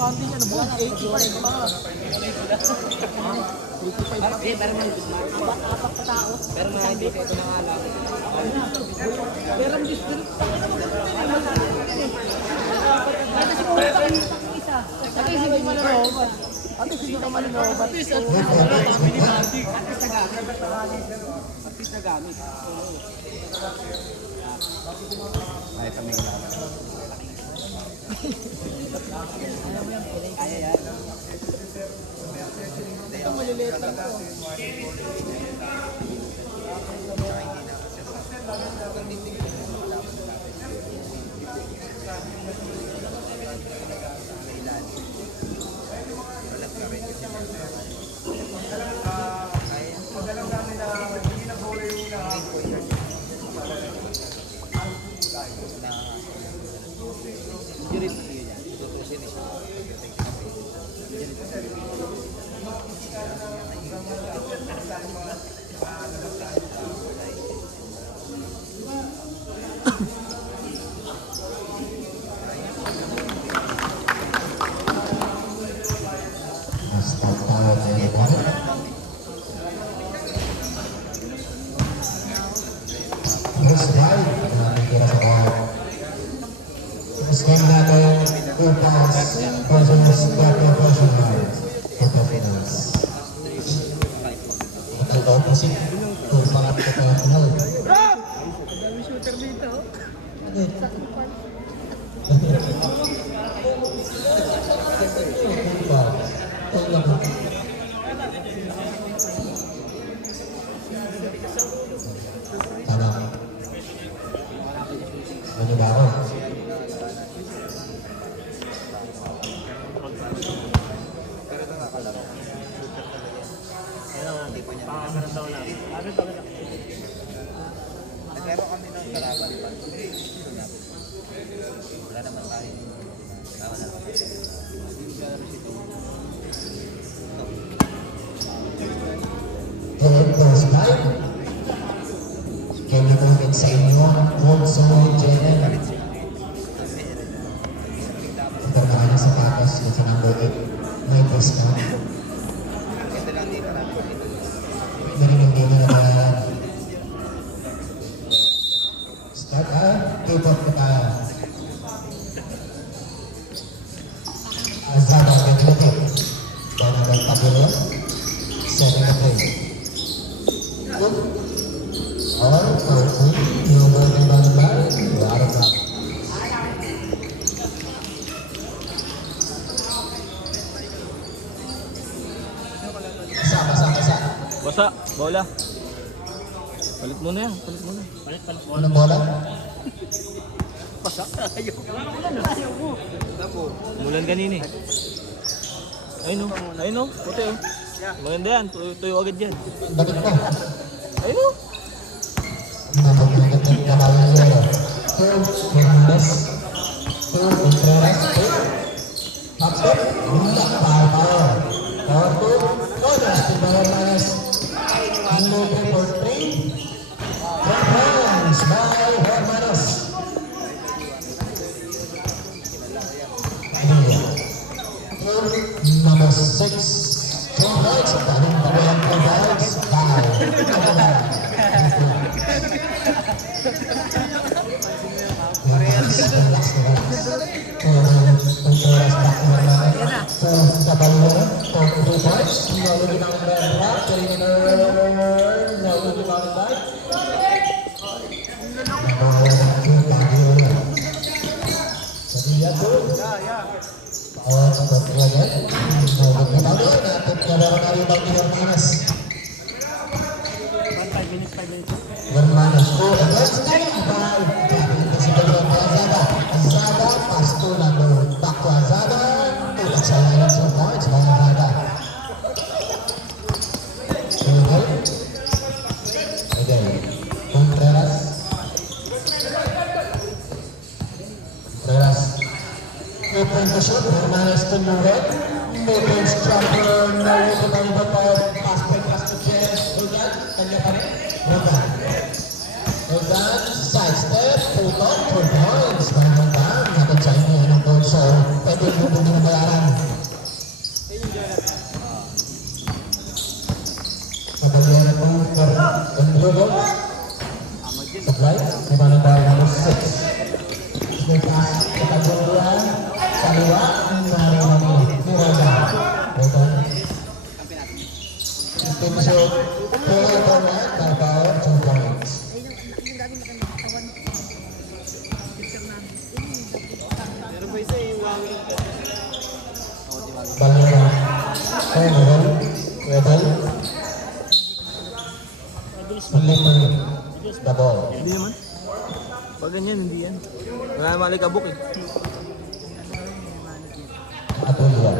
bakante niya. Ano ba? 85 pa. 85 pa. Pero may apat pa tao. Pero may hindi ko ito na nga lang. Pero ang district. Ito si Kuya pa isa. At least hindi malanobat. At least hindi ka malanobat. At least nagamit. Ay, pamigil ako. Kaya yan. ito maliliit lang ito. Sekarang natin upas versus professional Pilipinas. Ang tawag po si upas professional. Dami shooter dito. Ano ba ako? Naglaro kami ng kalaban pa. Wala naman tayo. Tama na. Goes by. Kaya naman sa inyo, also Jenner. Pagkakaan sa patas, kasi number 8, may discount. Ito lang dito natin. Narinig din na start keep up the time. Azaba Betlete. Dana ng Tabulo. Setting the play. Or, yung mga nalala, wala ka. Basa. Basa, bola. Palit mo na yan, palit mo na. Anong bola? Basa, ayaw. Umulan kanina eh. Ayun o, puti o. Maganda yan, tuyo agad yan. Balik ko. Ayun o. Napagdagat ng kalawan niya. Fernandez. Contreras. Upstep. Power. Todas. Tibayanas. Number 43. Transference by Hermanos. Number 6. Transference. Taling provides by sa balon, 2 points, nalugin ang Berra, nalugin ang Light. Sabihan doon. Pawag sa pagkakas. Nalugin ang Light, natin nalaro na rin ang Hermanas. Hermanas po, against by si Pedro Azada. Azada, pass to number back to Azada. Silence of points by Azada. Again, Contreras. Open to shoot, Hermanas to Nuret. Moving stronger, no way to number 5. Pass to Jens. Rogan, kanya pa rin. Rogan, sidestep, pull up, 2 points. Parang Rogan, nakatsahin niya ng goal. So, pwede yung hindi na bayaran. Enrique. Supply, rebounded by number 6. Good pass, Kapajulian, kaliwa, Narimani, Miranda. Bottom. Team shoot, 4-1, by power, 2 points. Balera, Rebel, Limmer, the ball. Hindi naman. Pag ganyan, hindi yan. Wala naman alikabok eh. Atulia.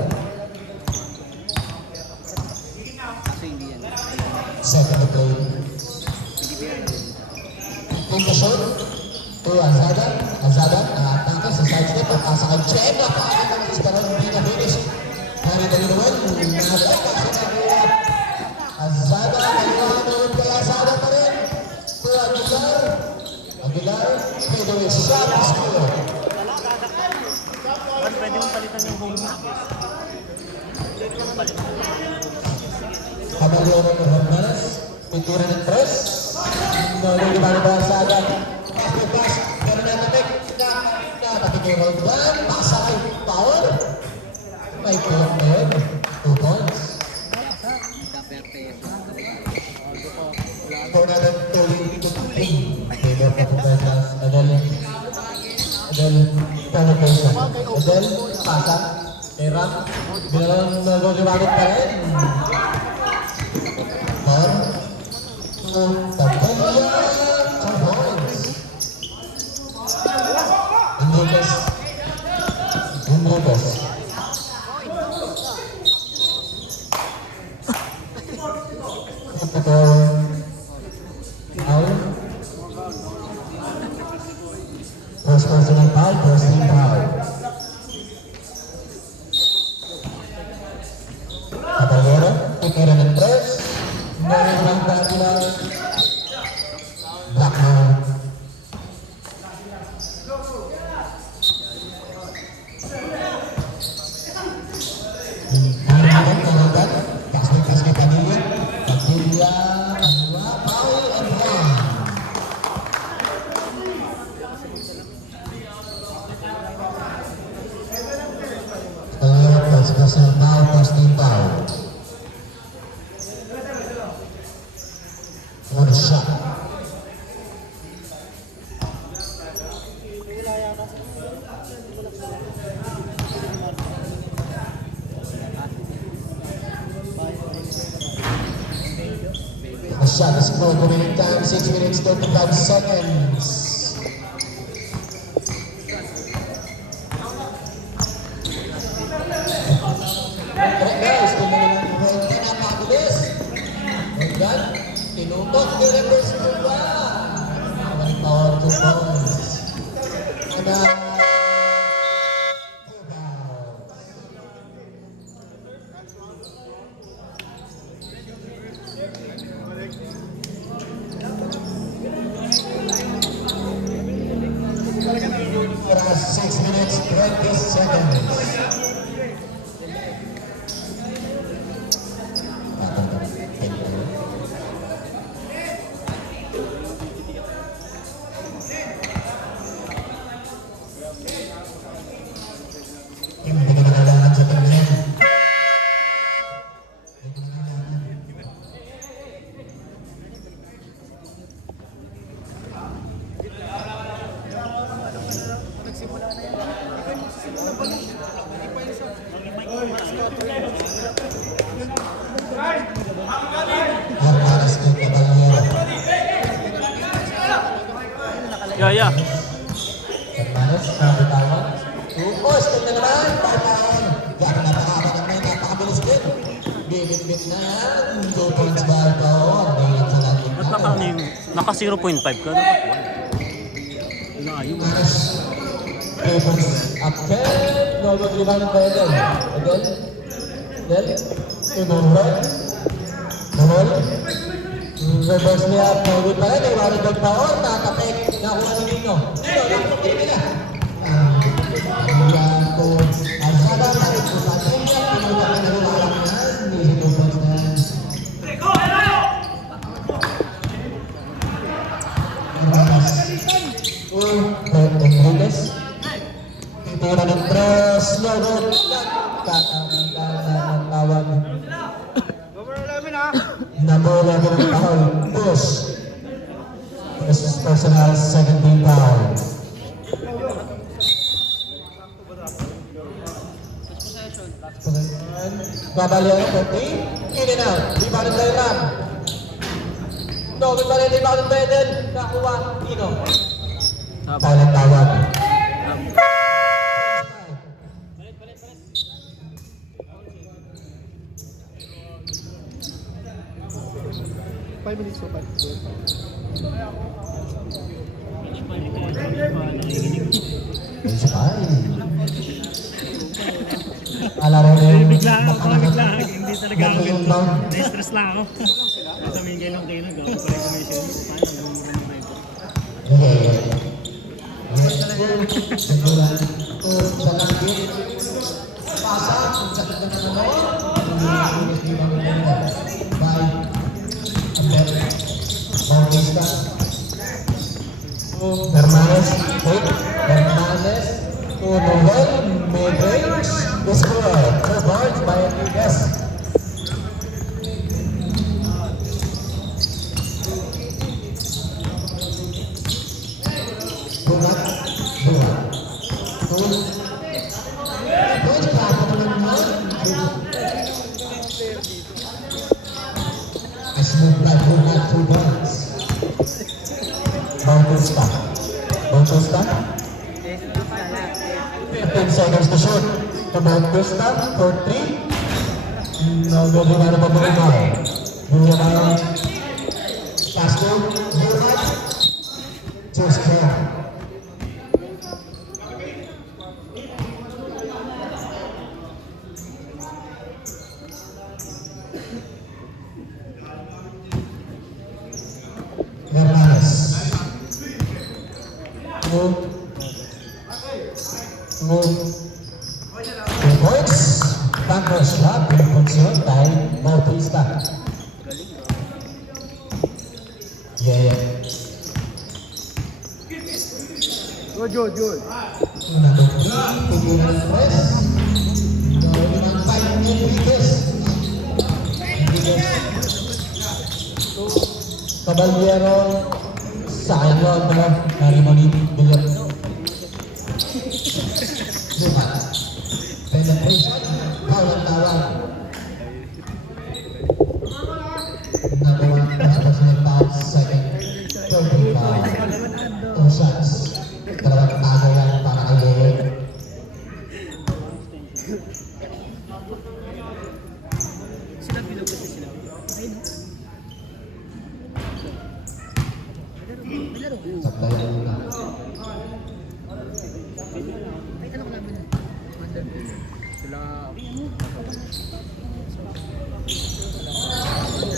Second play. Into shoot. To Azada. Azada, atake sa side step. Pagkasa kay Chen. Napakagod ng iskaran. Hindi na finish. Hari dari naman. Nalagay ka sa nagulat. Azada. Naliwahan naman kay Azada pa rin. To Aguilar. Aguilar. Pwede rin shot. Score. Pwede mong palitan yung home na. Kabalian ng Hermanes, pintura ng press, naging limang sa agad. After pass, pero natamik, napatikirol ba? Pasa kay Power. May point na yun, 2 points. Ito natin tuloy ito ping. Taylor na Pupetas, Adel, penetration. Adel, pasa, Eram, bilang nagaliwanit pa rin. First personal foul, first team foul. Caballero, titira ng tres. Meron ng dati ng Blackmore. Harihan, kalagan, kasih Padilla, Padilla, Anwa, foul, and one. First personal foul, first team foul. What a shot. A shot is scored remaining time 6 minutes 35 seconds. Alright guys, tingnan naman yung world na napakabilis. Hanggang tinutok ni reverse mo ba? Balik power 2 points. Ada for 6 minutes 20 seconds. Yeah. Hermanes, nabitawan. Upos, ito na naman, taon. Gano'n napakaba ng may napakabilis din. Bibit-bit na yan. 2 points by taon. Bilang sa natin. Naka 0.5 ka na. Hermanes, 3 points up 10. Nagod rebound by Edel. Edel, Tunurot, reverse niya, pwede pa rin, iwanan ng taon, nakapek, nakuha ni Nino. Nino, nakapek na. Yan po, ang sada na rin po sa atin yan, pinuha ka na rin alam na, hindi si Tupos na. Number 11 foul, push. This is personal, second team foul. Caballero, 14, in and out. Rebounded by Ram. No, good pa rin, rebounded by Edel. Nakuha, Tino. Foul ang tawag. Medyo ay. Alaro na yung Bigla ako, makanakat. hindi talaga ako Yung ganito. down. Na-stress lang ako. Tumingin lang kayo nag-ako pa rin commission. Yeah. Yes, seguran to sa langit. Pasa, kung sakit na naman ako. Hindi ba maganda? By Amber Bautista. Hermanes, wait. Hermanes to Noel Medrix. This score, 2 boards by Enriquez. Bulat, bulat. I smooth like bulat, 2 boards. Bautista. Bautista. 15 seconds to shoot. To Bautista for 3. Nagawin na naman mo ito. Bulat na pass to bulat. Just care. Hermanes. Move. 2 points. Backward shot. Function by Bautista. Yeah. Good. Number 3, Figueroa press. Gawin ng 5 Enriquez. Caballero, sayang yun, pero Narimoni, Billiard. Buhat. Penetration, foul ang tawag. Number 1, personal foul, second, third foul. 2 shots. Dalawang tago yan para kay Yeye. Sablayan muna.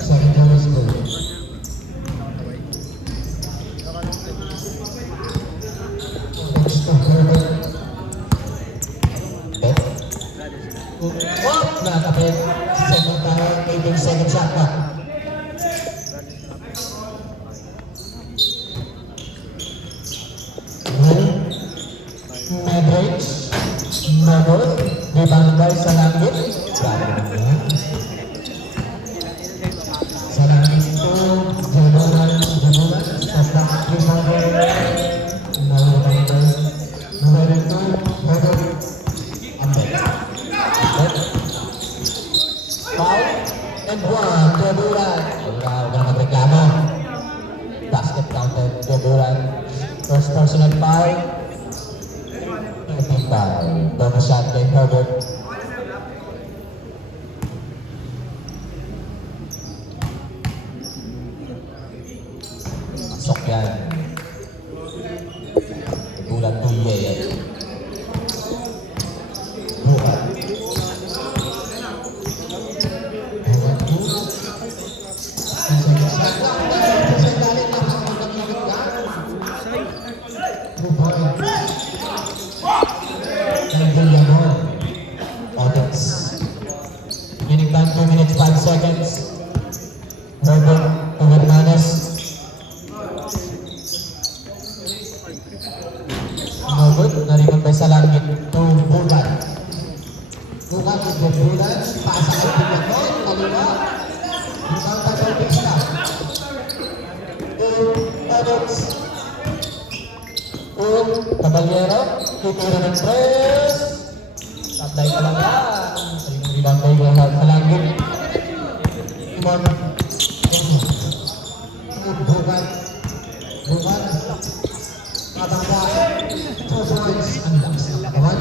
Second Jonas goal. Next to Herbert. Bet. Oh! Nakakapit. Second tower, 18 second shot pa. Medrix. Nagod. Rebound by sa langit. Grabe naman. Sa langit to Januran. Sa back rebounder. Number 2, Herbert. Ambet. Foul and 1, Januran. Huwag na magreklamo. Basket counted, Januran. First personal foul. 35. Bonus shot kay Herbert. Pasok yan. Bulat to Yeye. Bulat. Bulat to. Remaining time 2 minutes 5 seconds. Herbert to Hermanes. No good. Narinig by sa langit to Bulat. Bulat to Bulat. Pasa kay Bulat. Kaliwa. Bautista. Adams. Caballero. Titira ng press. Tablay ka lang yan. Ayun ang ibang bay ko sa langit. Timon. Bukan. Bukan. Matangka. 2 points. Ang lakas ng katawan.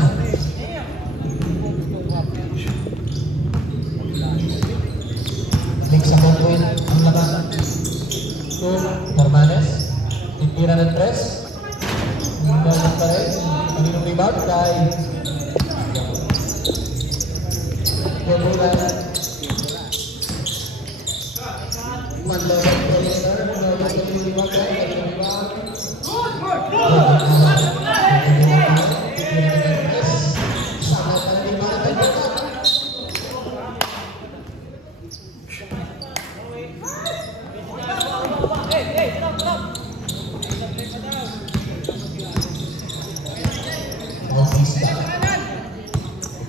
Balik sa home point ang laban. Hermanes. Titira ng press. Balik pa rin. Kaninong rebound kay Gabulan. Manlawag po rin ito. Manlawag po rin rebound kay kaninong rebound. Sama pa rin rebound kay Gabulan.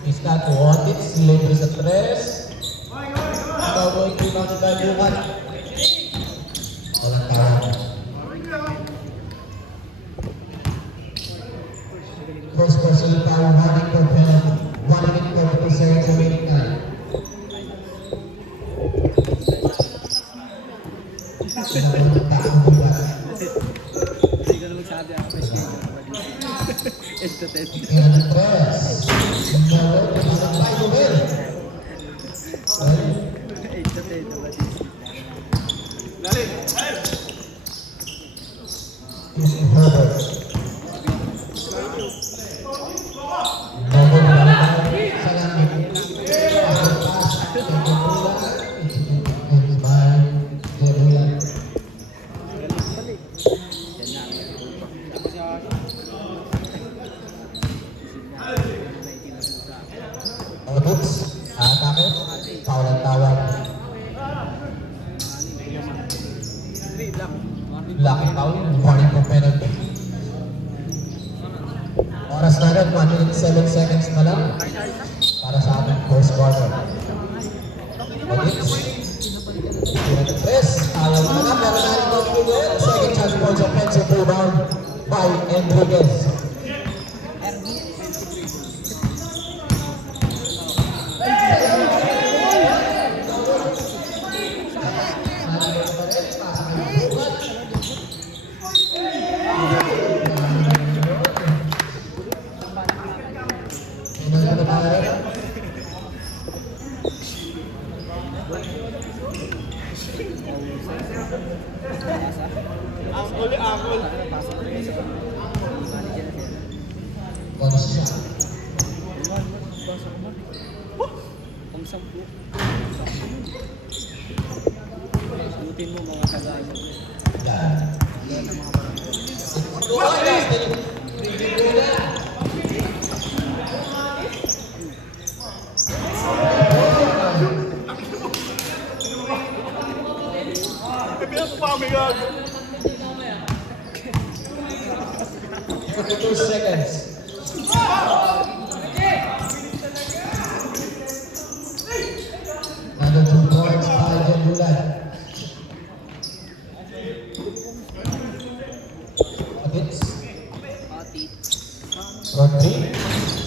Bautista to Otis, libre sa 3. Bawal ko na nagkaguhan. Walang tawag. First person power, 1 per penalty. 1 minute 42 seconds remaining time. Walang taong buwan. Hindi ko na magsabi ako. It's the test. Tira ng 3. Bawal ko na nagkay Gobel. It's the test. Justin Herbert. Bawal na lang sa langit. Pasok pass. Gabulan. And by Gabulan. Otis, atake, foul ang tawag. Lucky foul, warning for penalty. Oras na rin, 1 minute 7 seconds na lang para sa ating first quarter. Otis, tira ng 3, ayaw na lang, pero narin ng Miguel. Second chance points, offensive rebound by Enriquez. Konsya. Kung 10. Sagutin mo mga kagaya. Yan. Two seconds. Another 2 points by Gabulan. Agits. Rodri.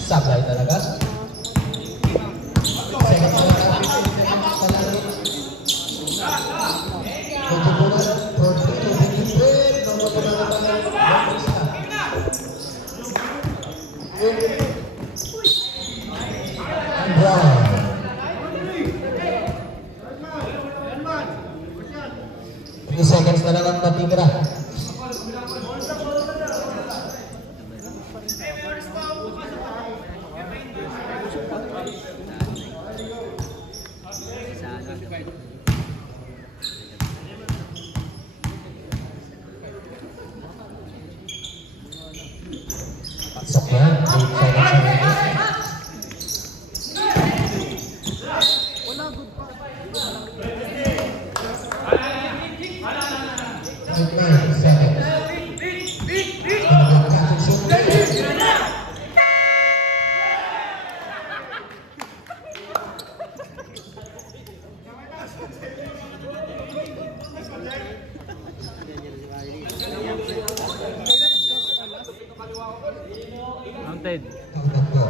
Sablay talaga. Second talaga. Sa langit. Gabulan. Rodri. Tubig-tubig. Nomor 9. Bautista. And Brown. 3 seconds na lang ang natitira. Pasok yan. 8 seconds na lang. 9 seconds. Mounted. Counted po.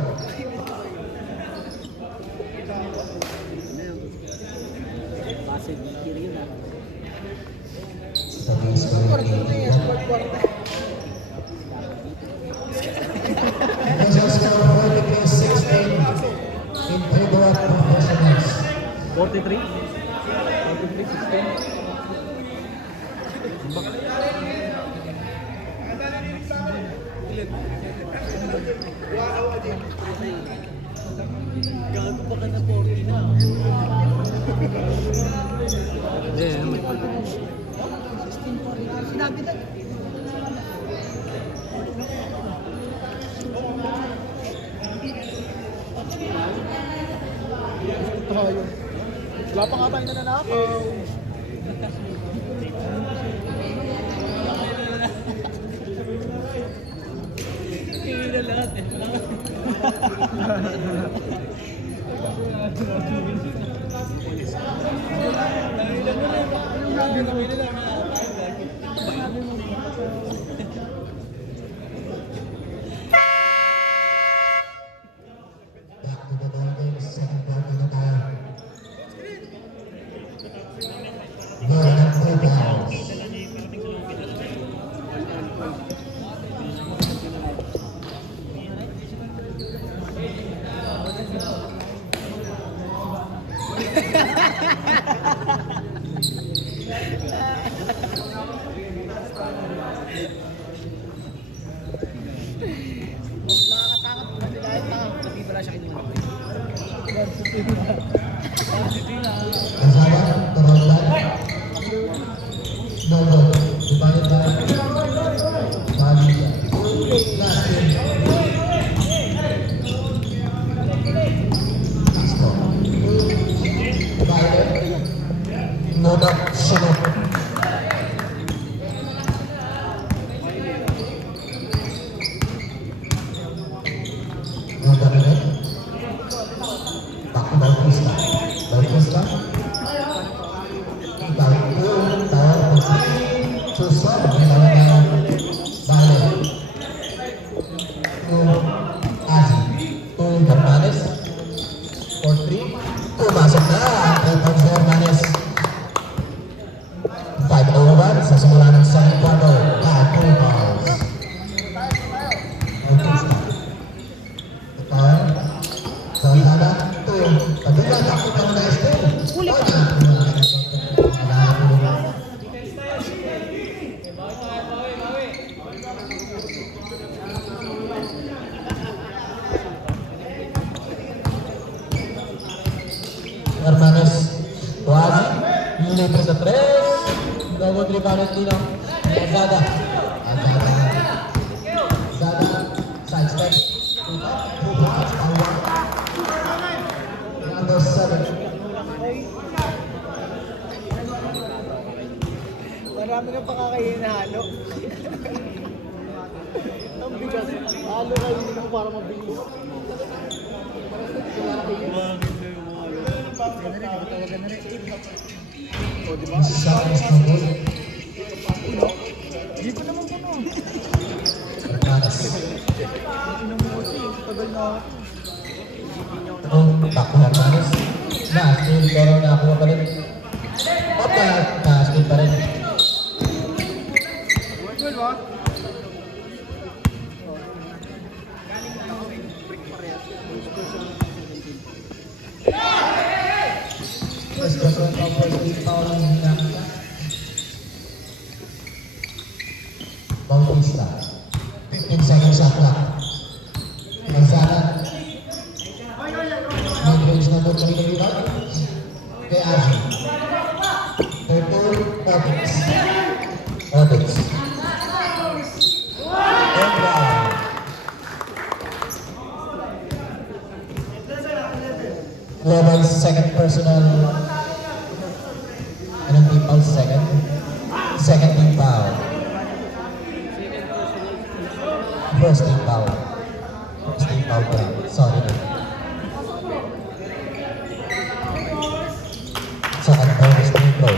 Pasig, kiri yun ah. Sa base ko rin kay Result score 43-16 in favor of professionals. 43? 43-16. Gago pa ka na 40 na. Sinabi na. Wala pa nga ba yung nananakaw? Kiri na lahat eh. Back to the ball game, second quarter na tayo. More than 2 fouls. Nakakatakot po kasi kahit hindi pala siya kinuha. Azada, Torontan. No good. Divided by Bali. Last game. Isko. Divided. Noda, Sunod. Noda ulit. Back to Bautista. Bautista. Pumasok na ang 3 points for Hermanes. 5-over sa simula ng second quarter. 2 fouls. Bautista. Return. Santana. 2. Kabila. Takot ang nice team. Huli pa. Hermanes Tuazi libre sa 3. Double rebound din ng Azada. Azada side step. Number 7. Marami na pakakainahalo. Ang bigas. Halo kayo hindi mo para mabilis. Seconds na goal. Hindi pa naman puno. Hermanes. Tagal na. Back to Hermanes. Na-steal pero nakakuha pa rin. Na-steal pa rin. First person offers 8 foul ang hinakita. Bautista. 15 seconds shot clock. Manzana. Mid-range number 3 na rebound. Kay Aji. 13, Orbix. Orbix. And Brown. Global second personal. Anong team foul? Second team foul. First team foul. First team foul pa. Sorry. Second foul is free throw.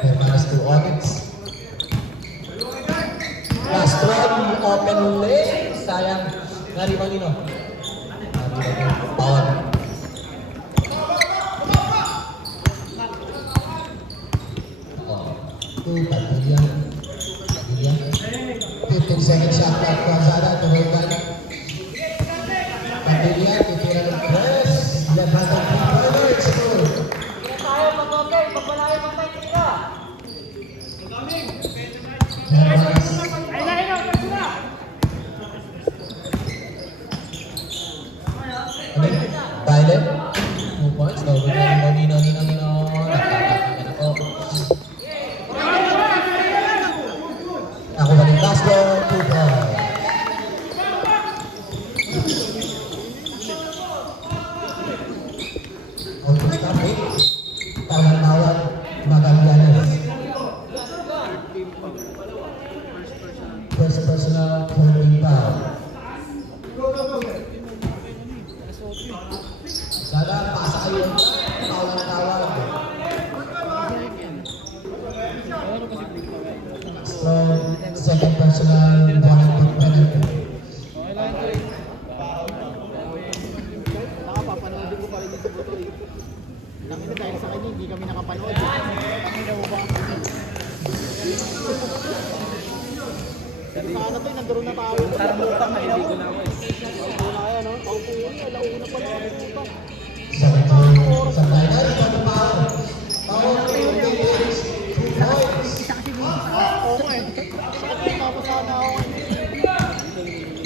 Hermanos to Onyx. Last one, open lane. Sayang. Ngari Malino. Power. Padilla. 15 seconds shot clock for Azada to hold back. Padilla, titira ng press. Left hand of three-pointers. Score. Tayo mag-okay, pag wala yung matay, tira. Violet. 2 points. No, Nino. Nakakakita na po. Ako ba rin? Last ball, 2 points. Out of traffic. Tawag-tawag. Magallanes. First personal, 14 foul. Sana, pasa kayo. Tawag-tawag. So, second personal, 1 penalty. Nakapapanood ko pa rin yung buto eh. Nangina dahil sa kanya, hindi kami nakapanood. Nangina mo ba? Sana to, nagkaroon na tao. Parang lupang, maliligo na ako eh. Wala kaya, no? Paupo yun, alauna pa lang. Second goal, sa final, ito na power. Power to the Philippines, 2 points. Oo nga eh. Sakit na ako sana ako.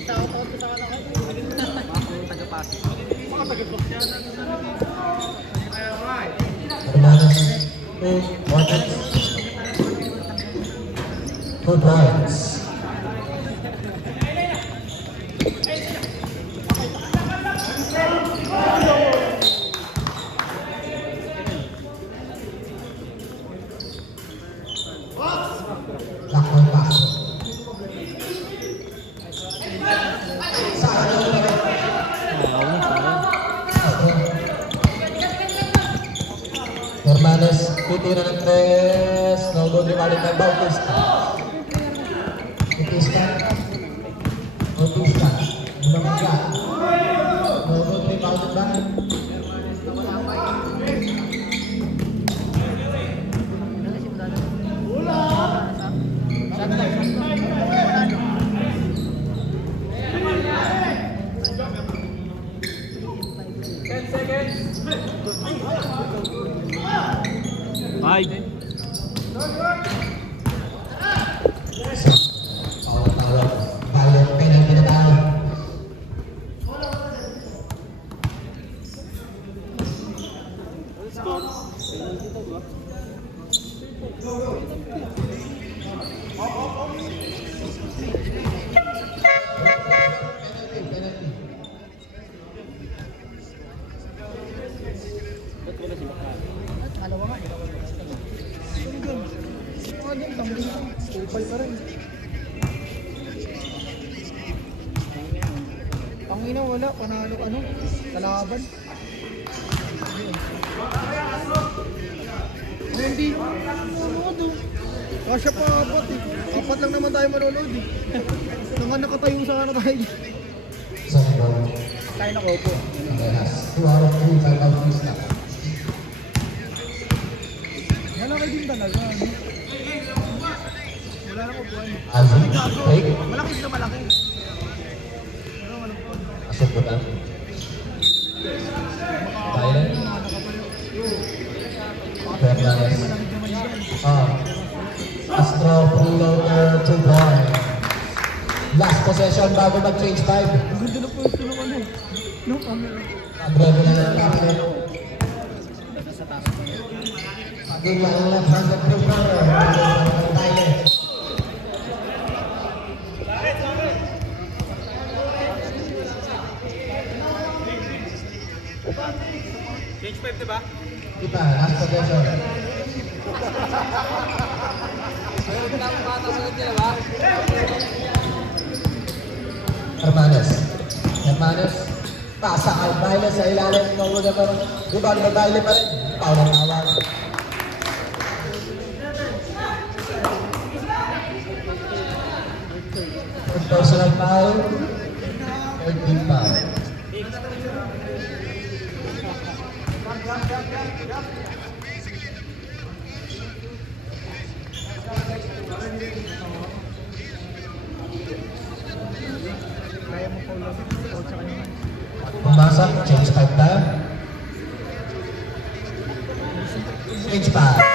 Shoutout ko sa kanaka. Tagapasok. Mga tagapasok yan. Hermanos, 2 points. 2 points. Lakon pasok. Saan na naman? Hermanos, titira ng tres. No good, rebounded by Bautista. Bautista. Unang shot. No good, rebounded by. Five. Tawag-tawag. Violet penalty na tayo. Penalty. Alawa nga. Kupal pa rin. Pangina wala, panalo ano, kalaban. Hindi, manonood oh. Kasya pa apat eh. Apat lang naman tayo manonood eh. Nang nakatayong sana tayo. Second goal. Tayo na kopo. Parehas. 2 out of 3, 5 out of 3 snap. Malaki din talaga. Wala na kopuan. Alvin, take. Malaki sila malaki. Asubutan. Violet. Fernandez. Astro preloader 2 points. Last possession bago mag-change 5. Ang ganda na po ito naman eh. No, camera. Agrego na ng captain. Paging ang left-handed three-pointer. Violet. Change 5, diba? Kita, last possession. Hermanos. Hermanos. Pasa kay Violet sa ilalim. Mawala ka Rebound ng baile pa rin. Foul ang tawag. Personal foul. Third team foul. Pumasok, change 5 tayo. Change 5.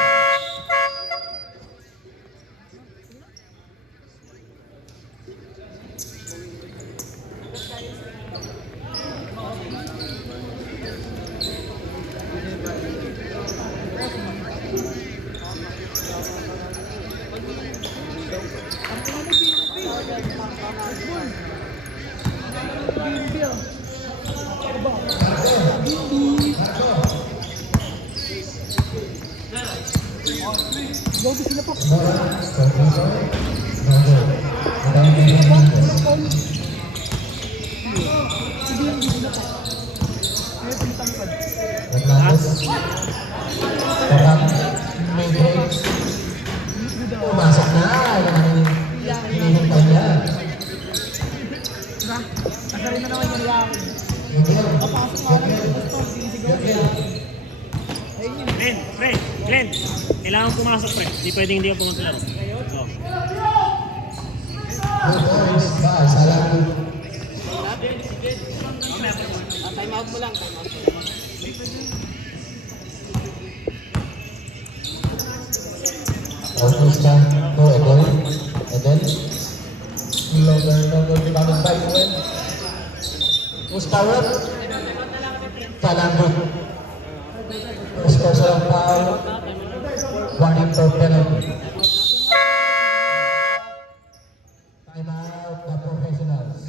Pumasok na. Ano na yung hinihintay niya. Nasarin na naman yung reaction. Papasok na lang yung gusto. Glenn, kailangan pumasok pre. Hindi pwedeng hindi ka pumasok laro. Oh. Good boys. Ba, salam. Time out mo lang. Almost na. No, Edel. Edel. Longer, rebounded by Gwen. Mustawa. Kalambot. Personal foul. Warning for penalty. Time out the professionals.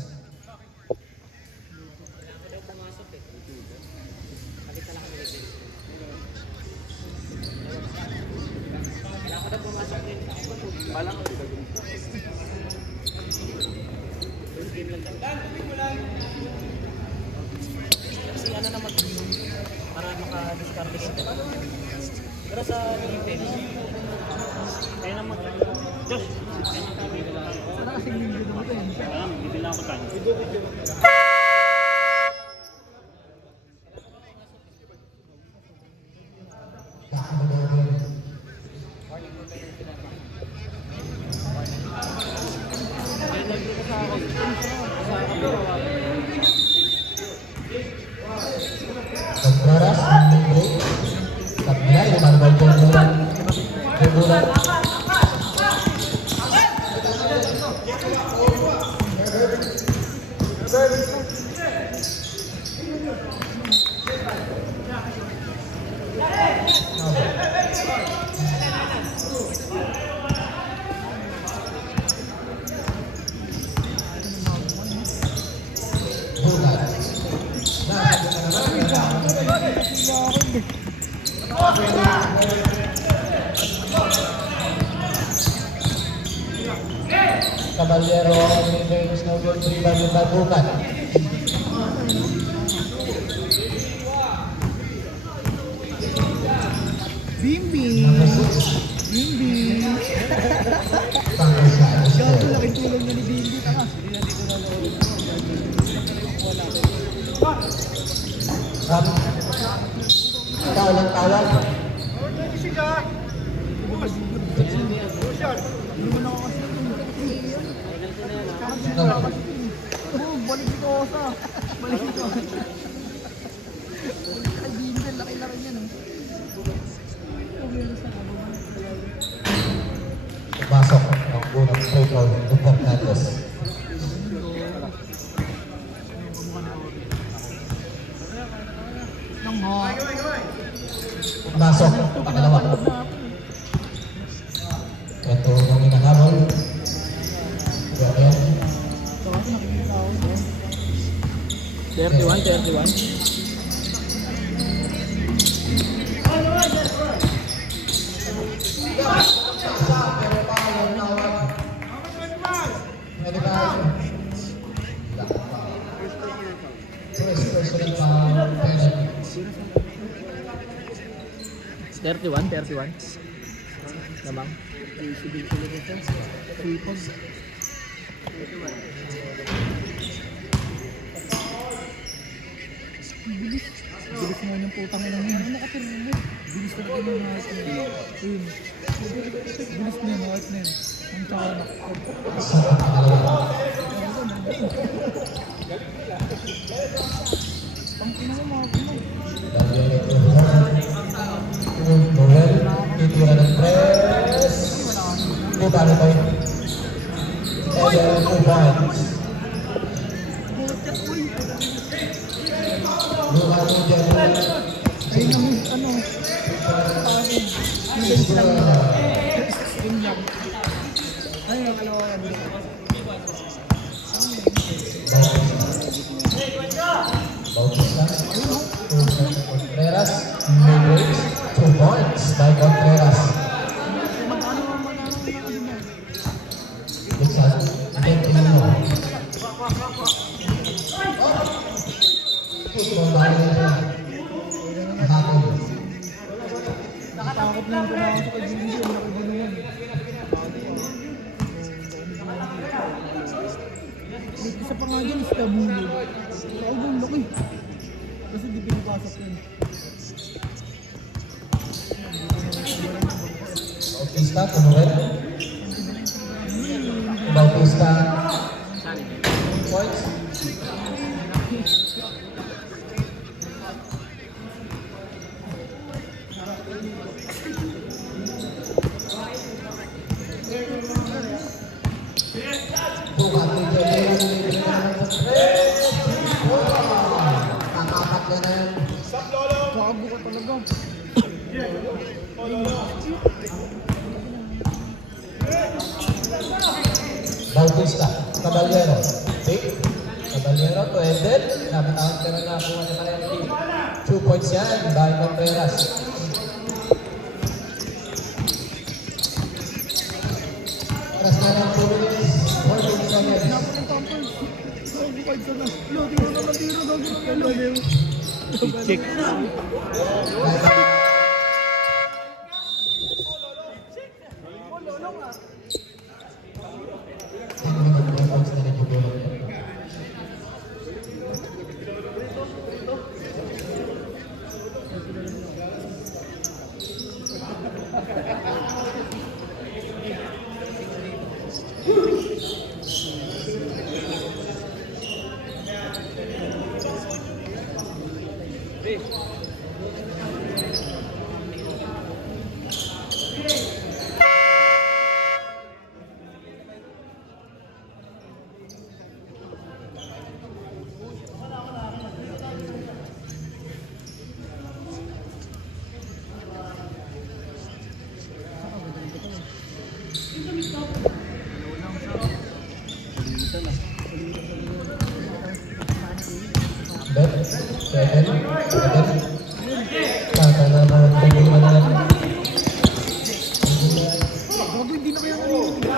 Kasi ano naman para maka-discard siya. Pero sa defense, Kaya naman. Josh! sana kasi yung video mo din. Hindi lang ako tayo. Pagkaras, taglay, lumalabay po ng bubulan. Caballero ang revenge ng goal 3 by yung bagukan. Bimbi! Bimbi! Tanggal siya. Gago, laking tulong niya ni Bimbi. Taka. Tawag ang tawag. Balik ni Kosa. Balik ni Kosa. Ay, Bimbi, laki-laki niya. Pasok ang unang free throw ng Fernandez. Pasok, pangalawa. Ito ang inahabol. Ayan. 31. First personal foul, penalty. 31. Lamang. Bilis mo yung putang ina mo. Ano nakapirma mo? Bilis talaga yung heart na yun. Ayun. Bilis na yung heart na yun. Ang tsaka na. Ang ina mo mga pino. Noel, titira ng press. Bubali pa yun. And 2 points. Bubali dyan. Ay namin, ano. Pasin. Bilis lang. Yun lang. Ay, nakalawa ka dito. Bautista. Contreras. Mid-range. 2 points by Contreras. Identino. Football violation. Hapon. Nakatakot na yung pumasok kay Jimmy. Ang nakagulungan. May isa pa nga dyan, is tabulog. Kaugong laki. Kasi di pinapasok yun. Bautista, Noel. Bautista. Points. Bukan kakapat ka na. Gago ka talaga. Bautista, Caballero. Pick. Caballero to Edel. Nabitawan ka na nakuha ni Marianti. 2 points yan by Contreras. Oras na ng 2 minutes. 14 seconds. Napon ng tampon. Gago ka dyan na. Lo, di mo na matira. Gago ka lang. Check. Bet, Edel. Kata na mga tingin na lang. Gago, hindi na kaya nalimutin.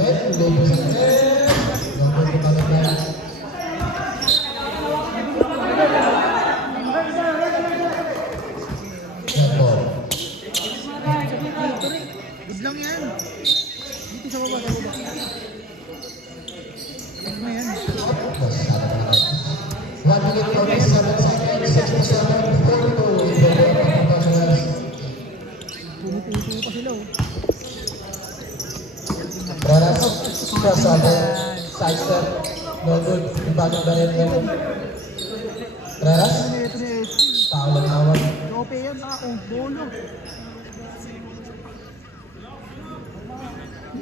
Let, lady sa net. Gago ko talaga. Yan ball. Good lang yan. Dito sa baba, sa baba. Ano na yan? Boss, sana pa naman. 1 minute 47 seconds. 67, 42. In the lead of Contreras. Pumupuso pa sila, oh. Contreras, crossover, side step, no good. Ibagong ganyan yan. Contreras, Ito na ito. foul ang awag. Lope yan, ako. Bolo.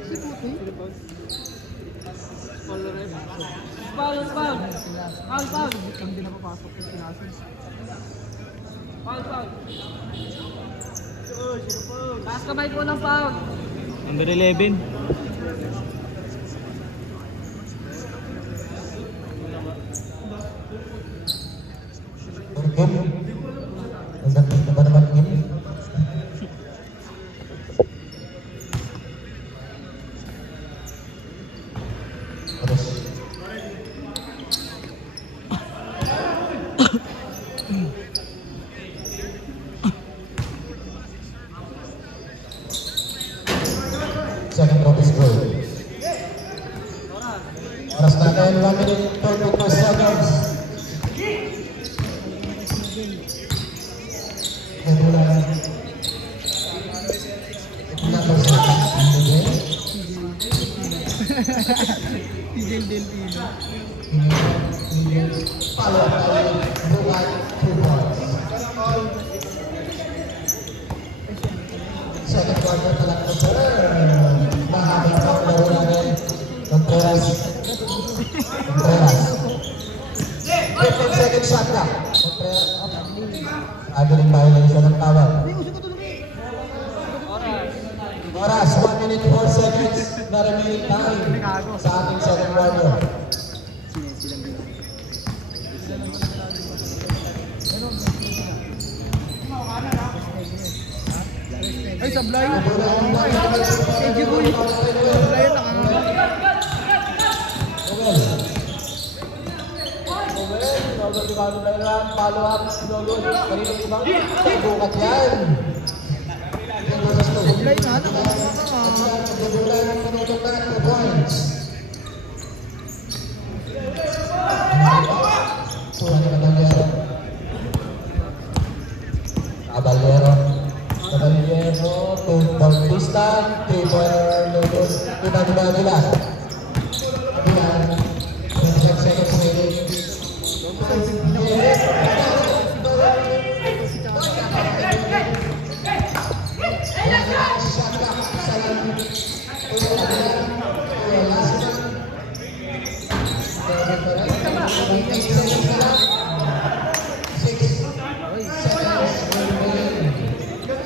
Si Puti. Foul. Ang di napapasok yung sinasin. Taas kamay po ng foul. Number 11. Urgim. Ang ganda na ba naman yun? Terus. And 1 minute 22 seconds. Nagulan. Number 7. Tigil Delfino. Follow up by Bukat 2 points. Second quarter talak na sir. Mahabang pa ang laro namin. Contreras. 15 seconds shot na. Contreras. Agaling violation ng tawag. Oras, 1 minute 4 seconds na remaining time sa ating second quarter. Ay, sablay. Thank you, boy. Sablay na Follow up, Lolo. Kanina ibang bukat yan. sablay na. Nagulan ang pinutok na 2 points. Suwan ni Caballero. Caballero, 2 Bautista, 3-pointer Lolo. Iba nila. Yan. 25 seconds remaining.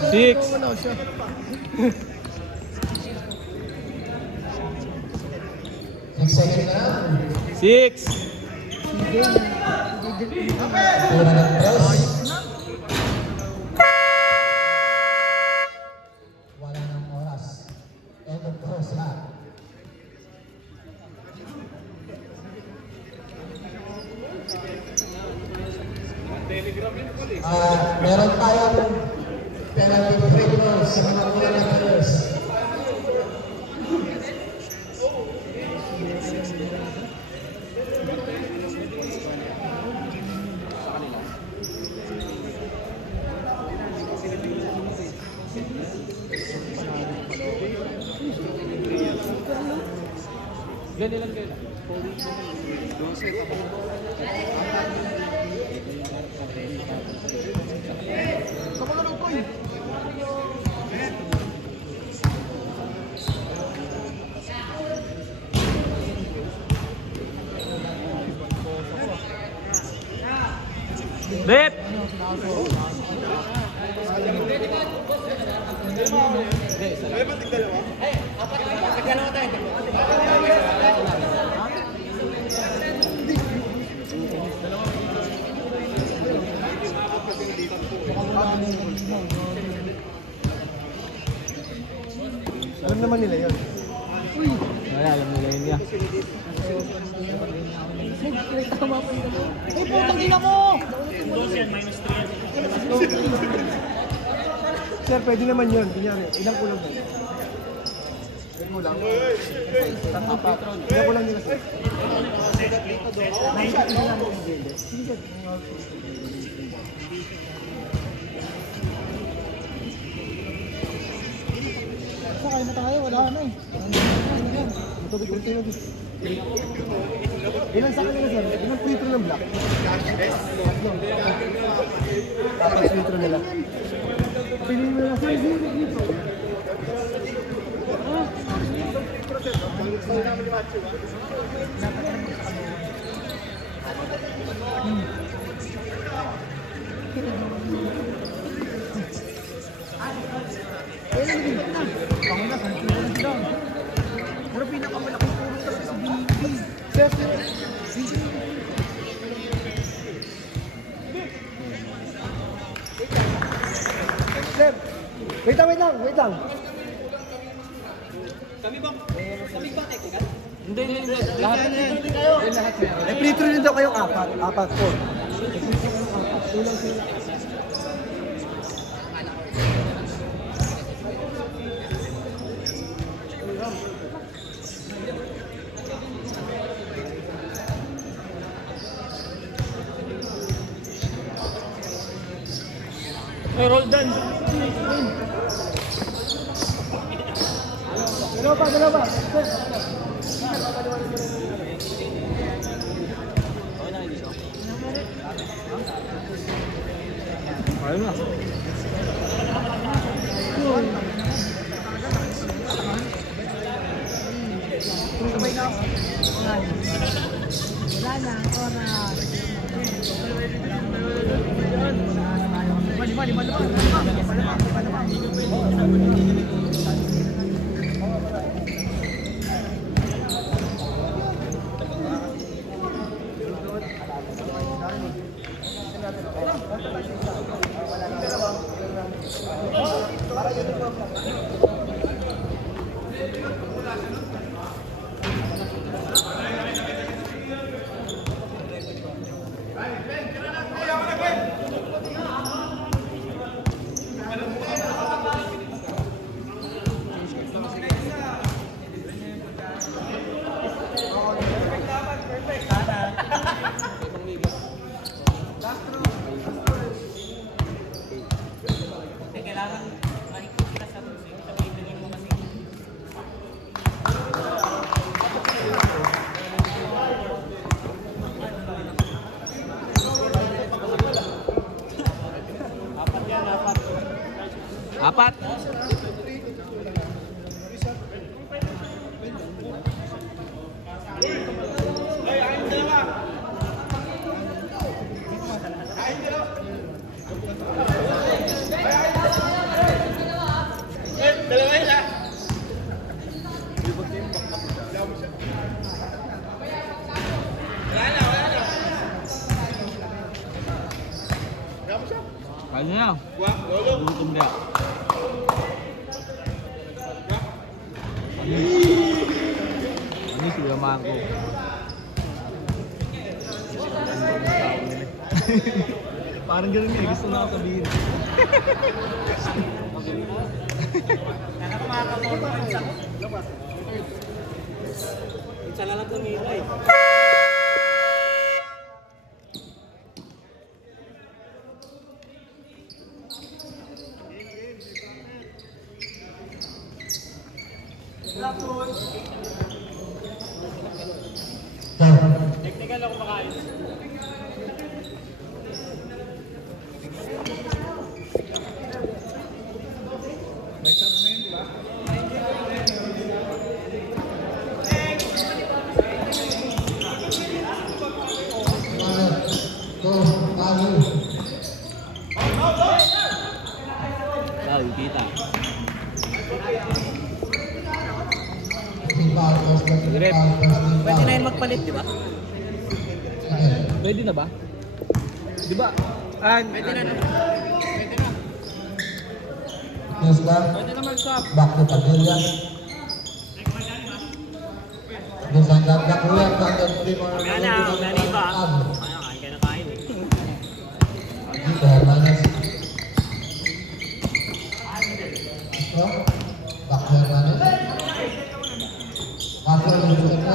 Six. Wala siya. 6 seconds na. 6. Pura ng press. Wala ng oras. End of first half. Meron tayong penalty free throws sa mga pula ng players. Ganyan lang kayo. Lip. Alam naman nila yun. Wala, alam nila yun niya. Ay, putang ina mo! Dos yan, minus 3 yan. Sir, pwede naman yun. Kunyari, ilang kulang ba? Ilang kulang? Ilang kulang nila sir? Sakay na tayo, wala na eh. Matubig ulit tayo. Ilan sa kanila sir? Ilang litro ng black? 4 litro nila. Piliin mo na sir. Pero pinakamalaking puro talaga sa BB. Sir, Sir, wait lang. Hindi. Lahat. May litro din daw kayong apat po. Roldan. Dalawa. Ayun na. Wala na, oras. Kailangan mahigpit ka sa music. Sabihin din mo kasi. Apat. Kaya na. Gutom dia. Ini sudah mangko. Parang ganun eh, gusto na ako sabihin. Sa lalat ng ilay. Technical ako makain. Kita. Grip. Pwede na yun magpalit, di ba? Pwede na ba? Di ba? Pwede na. Yes, ba? Pwede na mag-swap. Back to Pavilion. Design that back to left, back to three more. May iba. Kain ka na kain eh. Dito, Hermanes. Ito, back to Hermanes. After the second,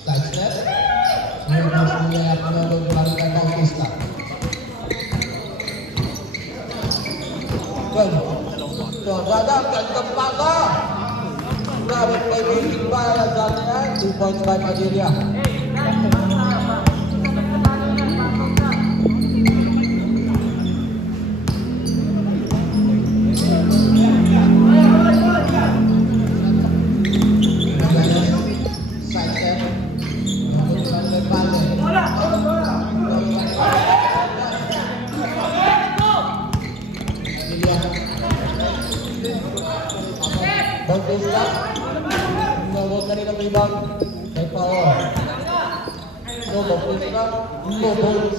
side step. Terus dia menurut Marika Bautista. Tuh, dadamkan kepala. Dapat playmaking by Azalea, 2 points by Madeira. Bautista, nabot na rin ang rebound kay Paolo. So, Bautista, no balls.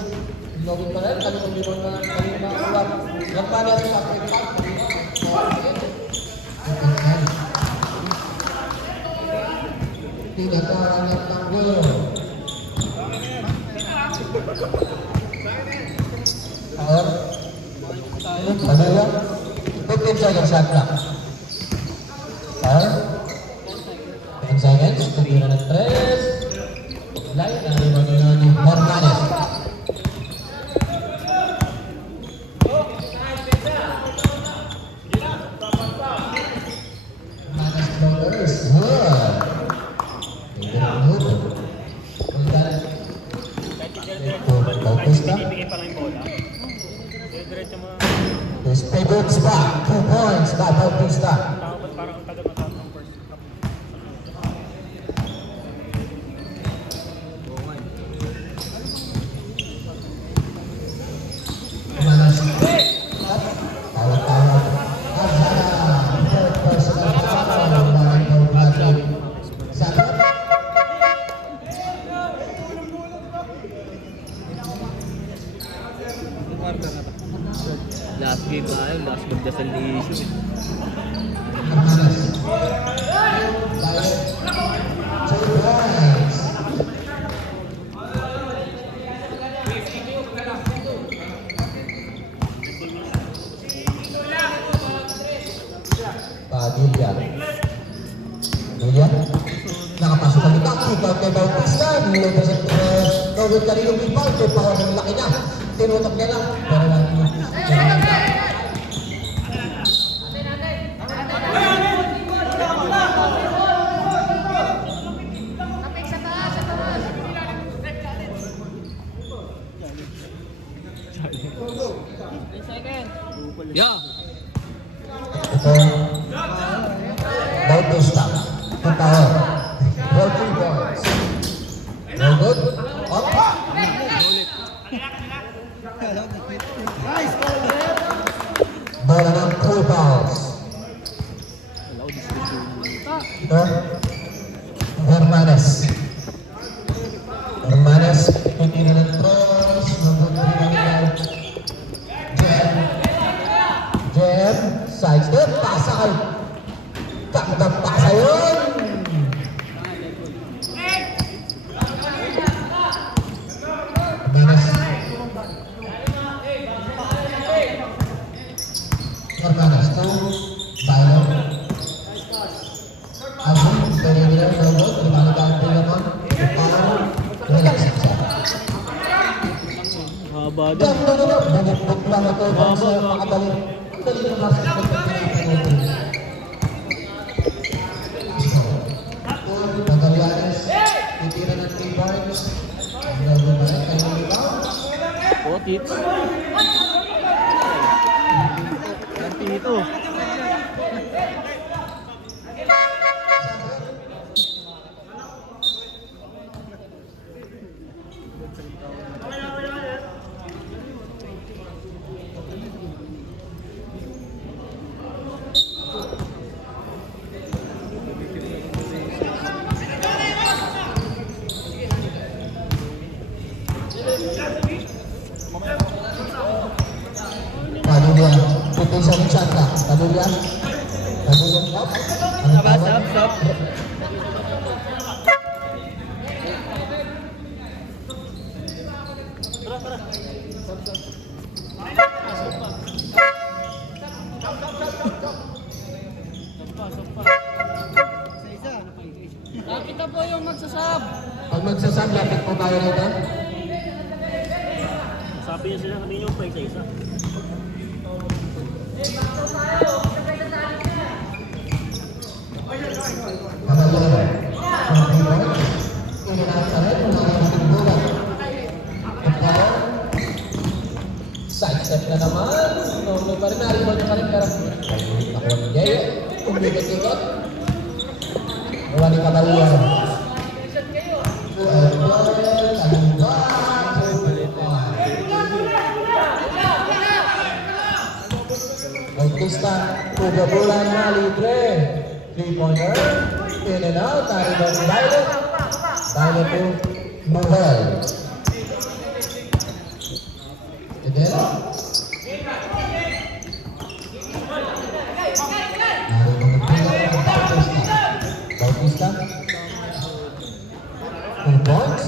Nabot pa rin, kami ang rebound na kanina ulat. Nagpala rin sa quick pass. Tinatawag ng tanggol. Paolo. Padilla. 15 seconds shot clock. Paolo. 10 seconds. Tumira ng 3. Lain na rin mga Bautista. binibigay pa lang yung bola. Diretso mo. His favorite spot. 2 points by Bautista. Tao ba't parang ang tagal matapos ng first cup? Manas. Tawag-tawag. Azara. Third personal foul. Maling Bautista. Sabat. Last game tayo, last magdasal ni issue. Hermanas. Bayad. 2 points. Padilla. Padilla. Nakapasok ang ito. Kick out kay Bautista. Nilabas ang Robert Carrillo Bipal. Kaya pa ang laki na. Tinutok niya lang. Pero lang yun. Yeah! Ito. Bautista. Tutawag. 14 points. No good. Up. Bola ng 2 fouls. Ito. Hermanes. Hermanes. Pitira ng cross. Number 3 Jem. Jem. Sidestep. Pasa kay. Tanggap pasa yun. Hermanes. Hermanes. 2. Bailo. Azul. Pereira. Robot. Ibalikan Pilamon. Ipang. Relax. Haba din. Ganda na lang. Bumukbuk lang ito. Bangsa makadali. Ang dali ng last ng pagkakas. Magallanes. Titira ng 3 points. Ang gawin ba rin kayo ng rebound? Oh, hits. Ganti ito. Padilla. Putin sa Richanda. Padilla. Padilla up. Ang tawag. Stop. Kita po yung magsasab. Pag magsasab, lapit po tayo rito. Sabi niya sila, hindi nyo pa isa-isa. Padilla. 3 points. Ininaasa rin. Nangangating bulan. Pagkaw. Sidestep na naman. May pa rin. Naribol niya pa rin. Pero ako ng Jaya. Umikot-ikot. Gawa ni Caballero. Bautista, pugabulan na libre. 3-pointer. In and out. Naribol ni Violet. Violet to Noel. And then, Bautista. 2 points.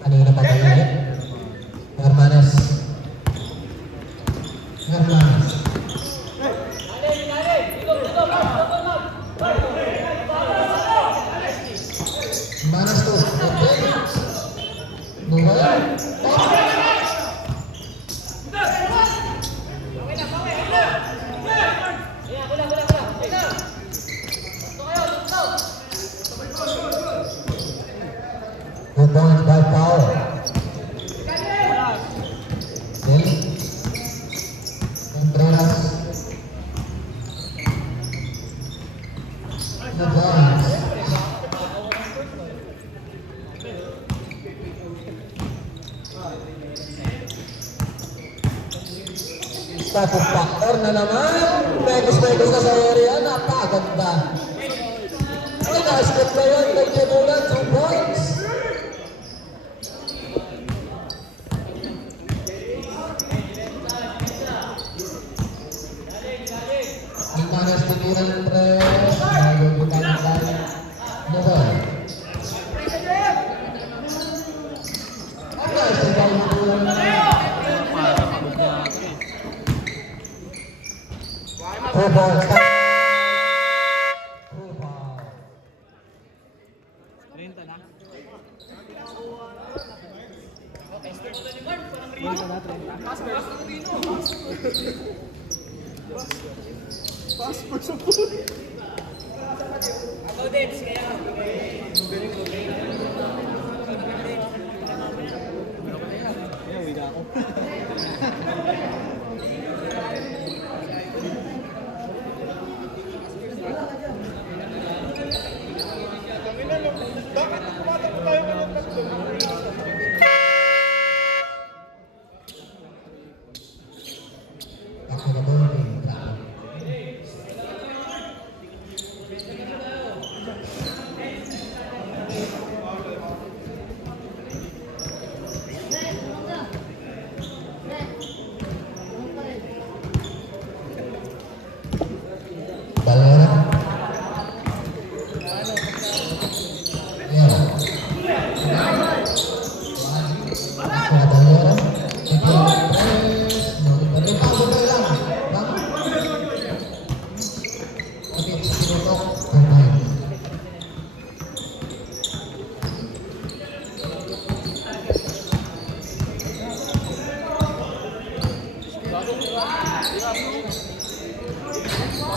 Kanina pa kayo ulit. Hermanes. Hermanes. Hermanes to. Okay. Noel. Type of factor na naman. Megos na sa area. Napakaganda. Ay, na-step na yun. Nagkibulan. 2 points. Imanas titiran press. Nagugutang tayo. Mobile. Nice to go titiran. Football. Renta na. Ako na ba yung Balera. Yan. Ako na Balera.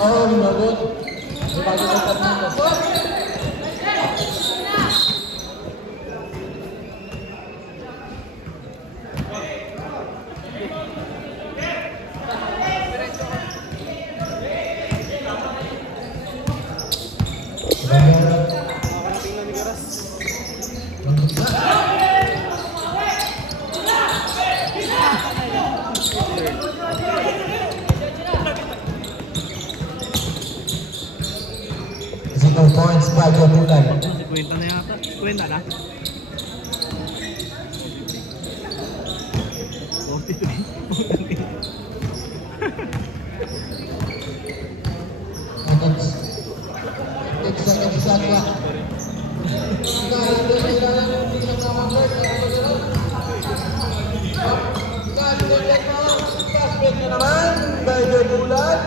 Oh, lumabot. Lumabot ang Fernando. Zero points by Jobulan. Kwenta na yata. Kwenta na. 43. Next sa Kapisagwa. Kasbet na naman by Jobulan.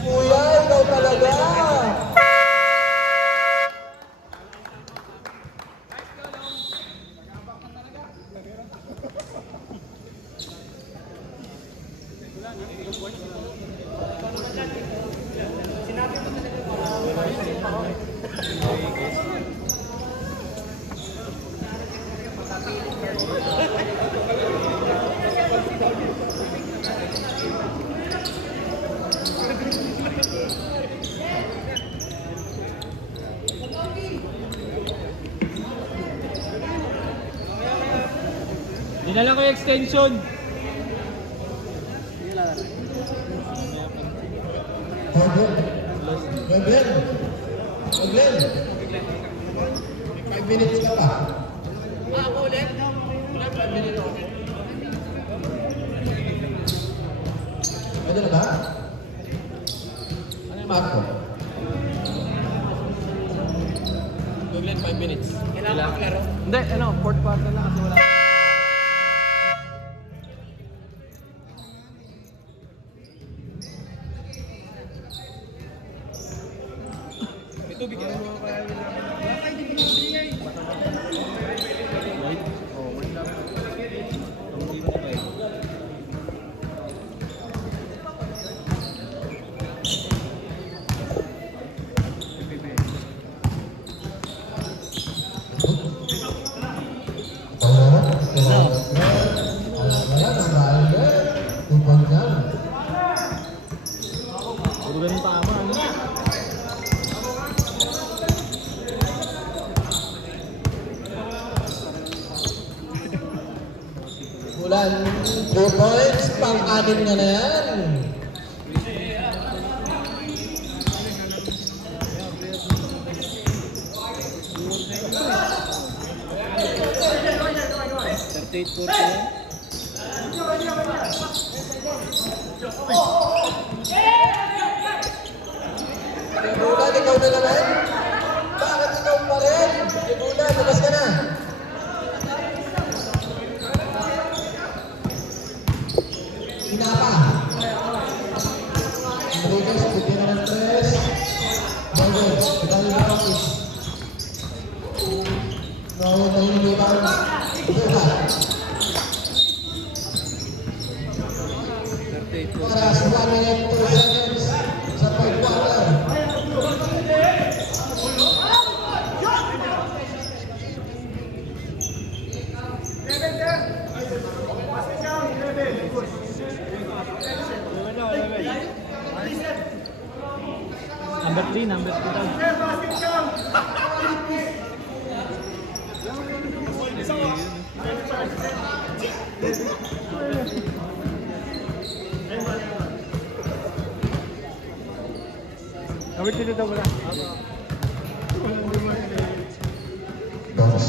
Kuya, ikaw talaga. Dinala ko yung extension. Glenn. 5 minutes ka pa. Ako ulit. 5 minutes. Pwede na ba? Ano yung mark ko? Glenn, 5 minutes. Kailangan maglaro? Hindi, ano, fourth quarter na kasi wala. Ganun tama, ano? Bulan 2 points, pang-anim na yan. Bulan, ikaw na naman. Bakit ikaw pa rin? Bulan, labas ka na. Hinapa. Enriquez, bigyan na ng 3. Borges, bigyan na ng 6. Nawawin na yung rebound. Buhat. Oras, 1 minute, 2 seconds sa 4th quarter. Number 3 daw. Number 3 daw wala. Borges.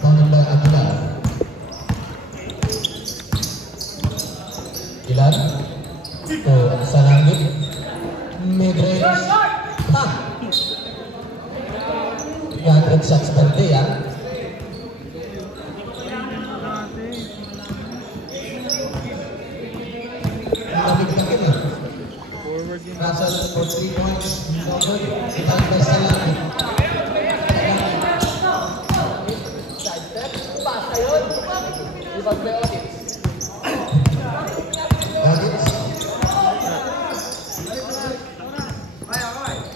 Pangamba Aguilar. Ilan? Sa langit. Mid-range. Ha! 300 shots per day, ha? Lamig-lamig, eh. Russell for 3 points. No good. Itang best sa langit. Nuggets.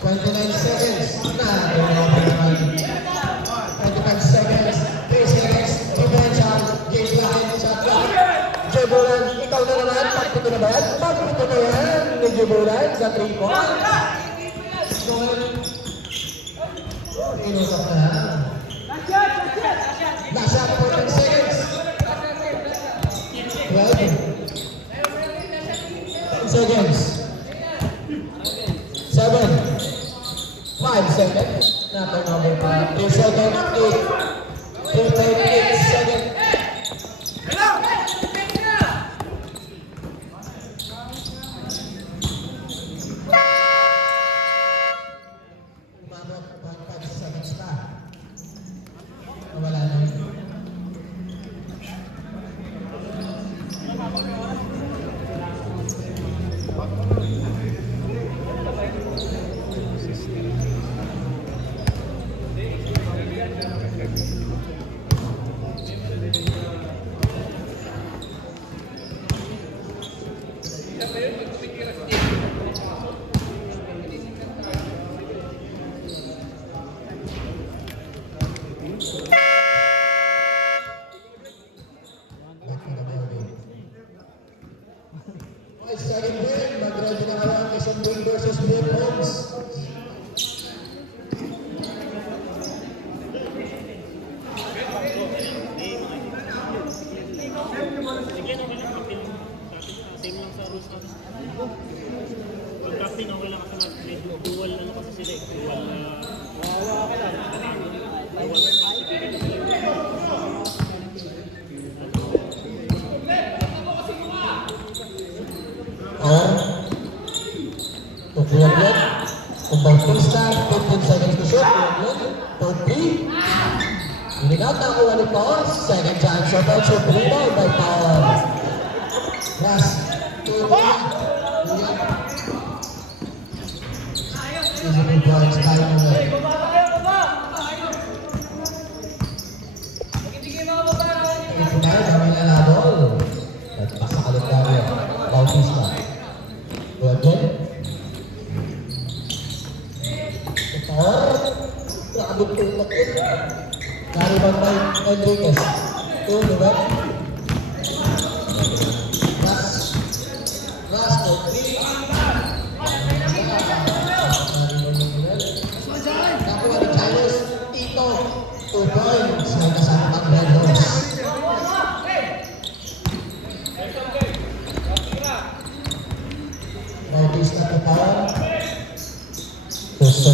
29 seconds. Tumawag naman. 25 seconds. 3 seconds. Differential. Game line. Shot clock. Jebulan, ikaw na naman. Pagpito na ba yan? Pagpito na yan. Ni Jebulan sa 3 points. Joel. Inusap na yan. Last shot. 14 seconds. 12. 10 seconds. 7. 5 seconds. Not number 5. 3 seconds. 8. 2.8 seconds. Umabot 1.5 seconds pa. Nawala na yun. Okay, second win. Mag-ready na naman Quezon Win versus Philippines. Sige, okay lang. Captain. Same lang sa rules natin. Pag captain, okay lang kasi may dual ano kasi sila eh. Dual responsibility sila. Or, Ucliyot, kung Bautista, 15 seconds to shoot, Ucliyot, for 3. Winning out na kuha ni Paul, second chance shot out, shoot rebound by Paul. Yes, 2 easily points, tayo mo na. Ito tayo, dami na labol. At pasakalit tayo, Bautista. Again. Or, grabe tulak yun. Naribang by Enriquez. 2, diba? Last for 3. Nakuha ni Carlos Tito. 2 points. May kasama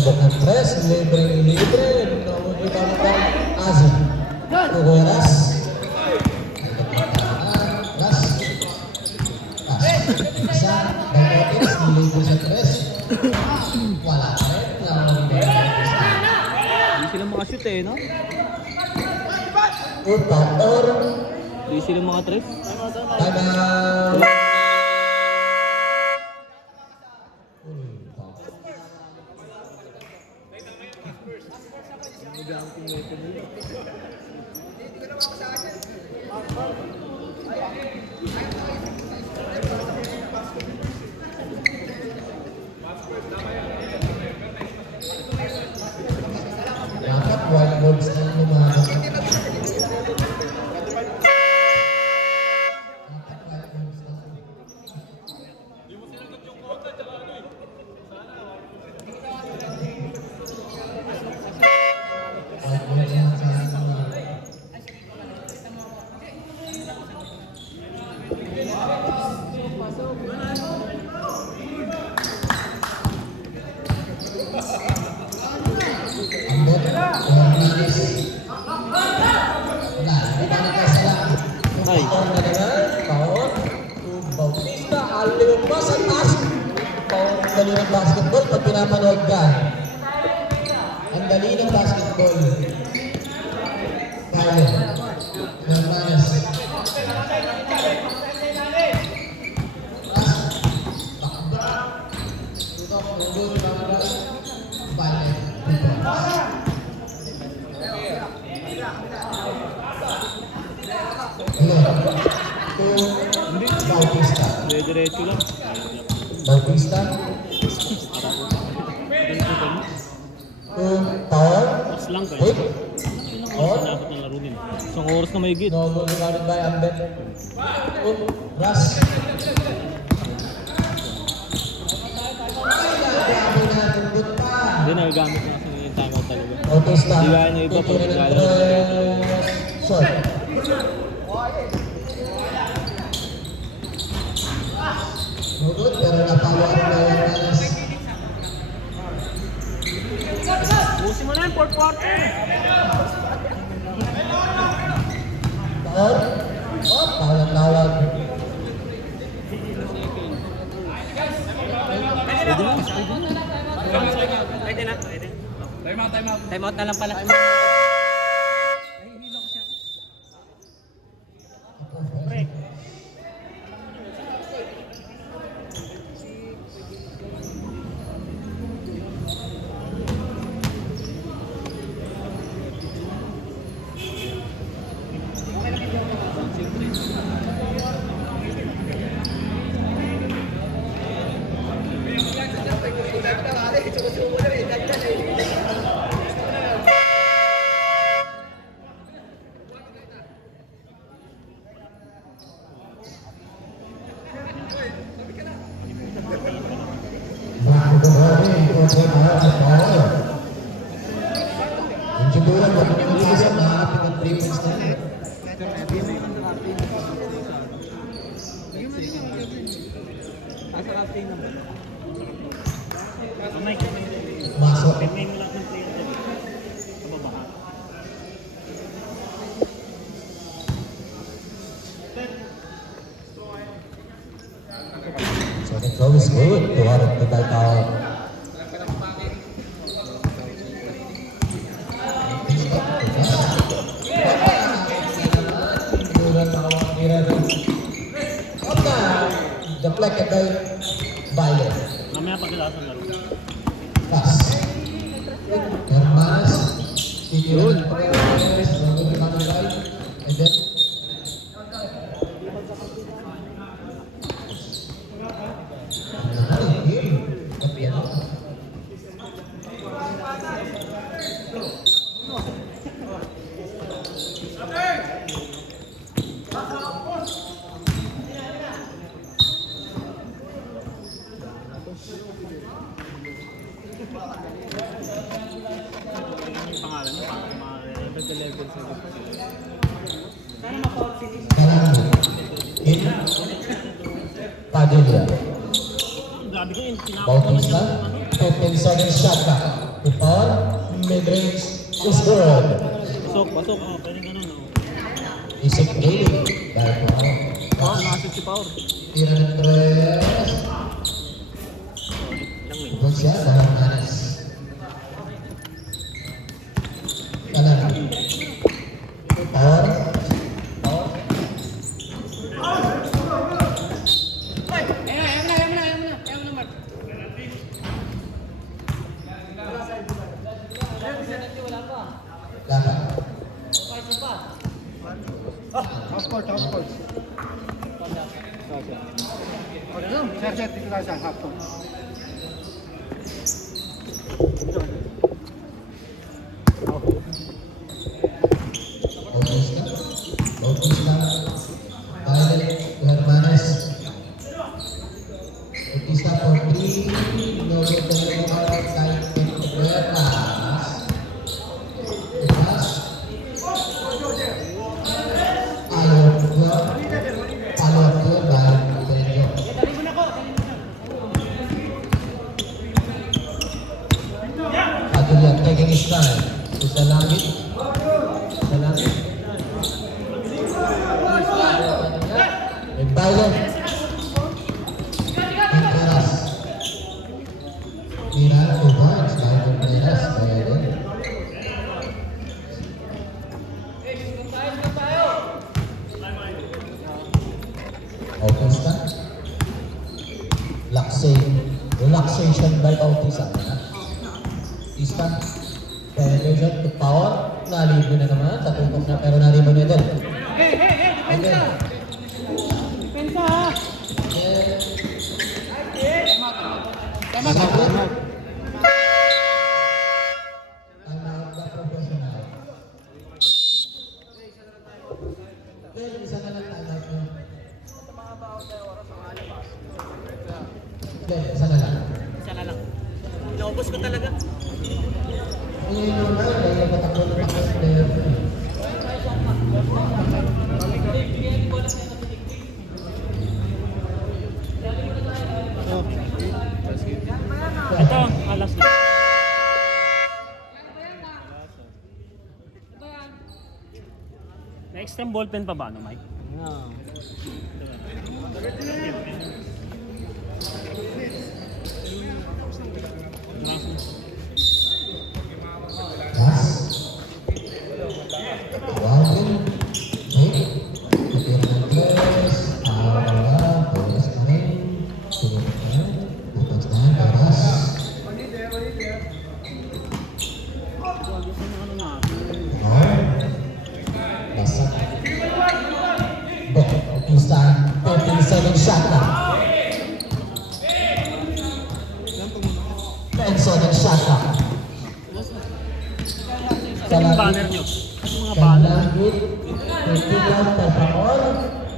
Sinubok ng tres, libre. Nakukita mo ba? Azin. Kukuha Ras. Ras. Isa, Dinotis, nilibre sa tres. Wala pa rin. Hindi sila makashoot eh, no? Or Hindi sila mga tres. time out. Dapat white balls na yung mga Ay. Bautista, aliwag pa sa taas. Ang dali ng basketball pag pinapanood ka. Ang dali ng basketball. Kyle. Hermanes. Bautista. Diretso lang. Bautista. Power. Mas lang kayo. Quick. Or. Dapat ng laro din. Isang oras na may git. No goal regarded by Ambet. Rush. Grabe na, tundot pa. Hindi nagagamit na kasi yung timeout talaga. Bautista. Di gaya ng iba pag Tituloy ng naglalaro. tres. Short. No good, pero napalo ang Hermanes. Busin mo na yung fourth quarter. Power. Oh, foul ang tawag. Pwede na. Pwede. Timeout na lang pala. Bago ko rin, okay na sa power. Yung siguro, pag nag-iisip, nakakapit ng 3 points na yun. Asa captain naman. Kamay. Masok. May mo lahat ng player dyan. Kababa. So the throw is good to Warren to Taitao. Deflected by Violet. Mamaya pagkalasan laro. Pass. Hermanes. Titiran ng Hermanes. Bago na kami right. And then Yung pangalan niya, parang Nag-level sa group. Kalango. In Padilla. Grabe ko yung tinapos Bautista. 15 seconds shot clock. to foul. Mid-range is good. Pasok, pasok. Oh, pwede ganun. Oh. Isip gaming. Dahil po ako. Oh, nakasit si Power. Tira ng tres. Ilang win. Good siya, dahil manis. Kanan. Power. Power. Dapat. Half court, half court. Sir, dito tayo sa half court. Bautista. Bautista. Violet Hermanes. Bautista for 3. No good to the ball. Tight in the pass. Pass. Ayaw ko. Follow-up ko dahil Pedro. Patuloy taking his time. Sa langit. Sa langit. And Violet. And Peras. Tira 2 points. Violet Peras. Violet. Bautista. Relaxation by Bautista. Bautista. Penetration to power. Nalibo na naman. Tatutok na pero nalibo na din. Okay. Pensa ha! Tama, Sakot. tama. Time out na professional. Well, isa na lang time out nyo. Okay, isa na lang. Isa na lang. Naubos ko talaga. Hindi normal, dahil matakbo na takbo sa player ko. Ito, alas na. May extra ballpen pa ba, no, Mike? Gas. Wagin. Hey. Kapir ng tres. Wala. Bolas na rin. Tulog na. Bukas na. Peras. Basak. Bautista. 37 shot na. 10-7 shot na. Ano yung banner nyo? Ano yung mga banner? Kalangit, 21 Tepamor,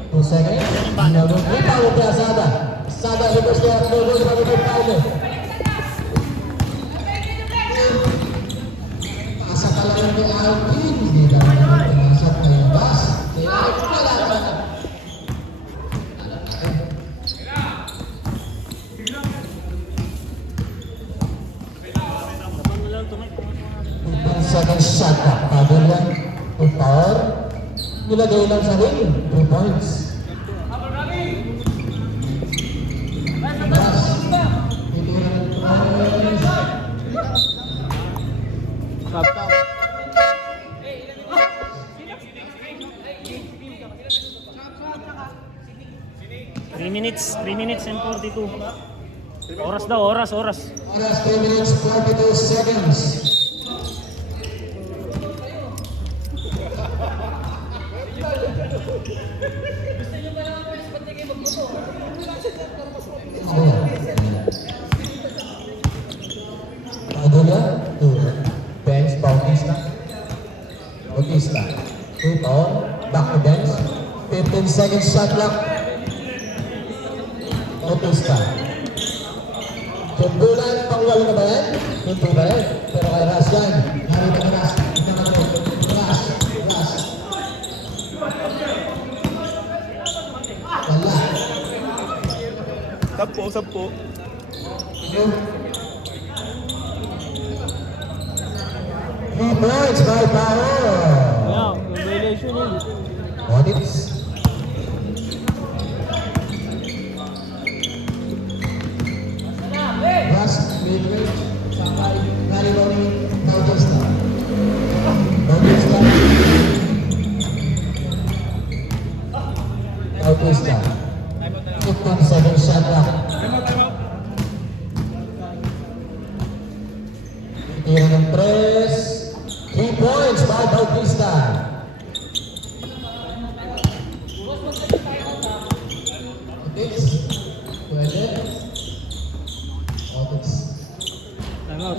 2 seconds, Nalog Rita Upi Asada. Asada libas niya, Nalog Rita Upi Paulo. Pasa ka lang ni Alvin, hindi naman naman pinasok na yung gas. Kaya wala ka na. Kapag mo lang ito, Mike. 10 shot na. Pagod yan. To power. Nilagay lang sa ring. 3 points. Pass. Hindi naman points. Tap. 3 minutes and 42. Oras daw, oras. Oras 3 minutes 42 seconds. Agulla to bench Bautista. Bautista. 2 power. Back to bench. 15 seconds shot clock. Bautista. Jumbulan, pangwalo na ba yan? Hindi ba yan? Pero kay Ras yan. Narito ka Ras. Ito ka na. Ras. Wala. 10. 3 points by Power. Kaya, yung violation yun. Audits. Last mid-range sampai Mariloni Bautista. Bautista. 15 seconds shot clock. Tira ng press. 3 points by Bautista. Audits. Pwede. Audits. Time out.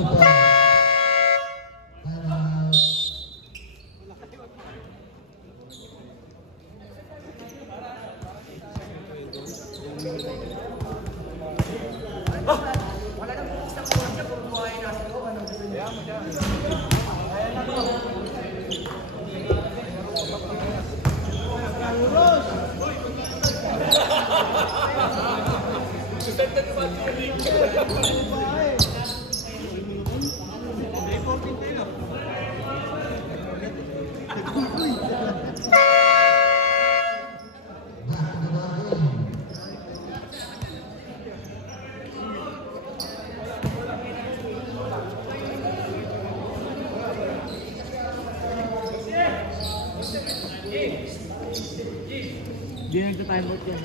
Hindi nagta-time out yan.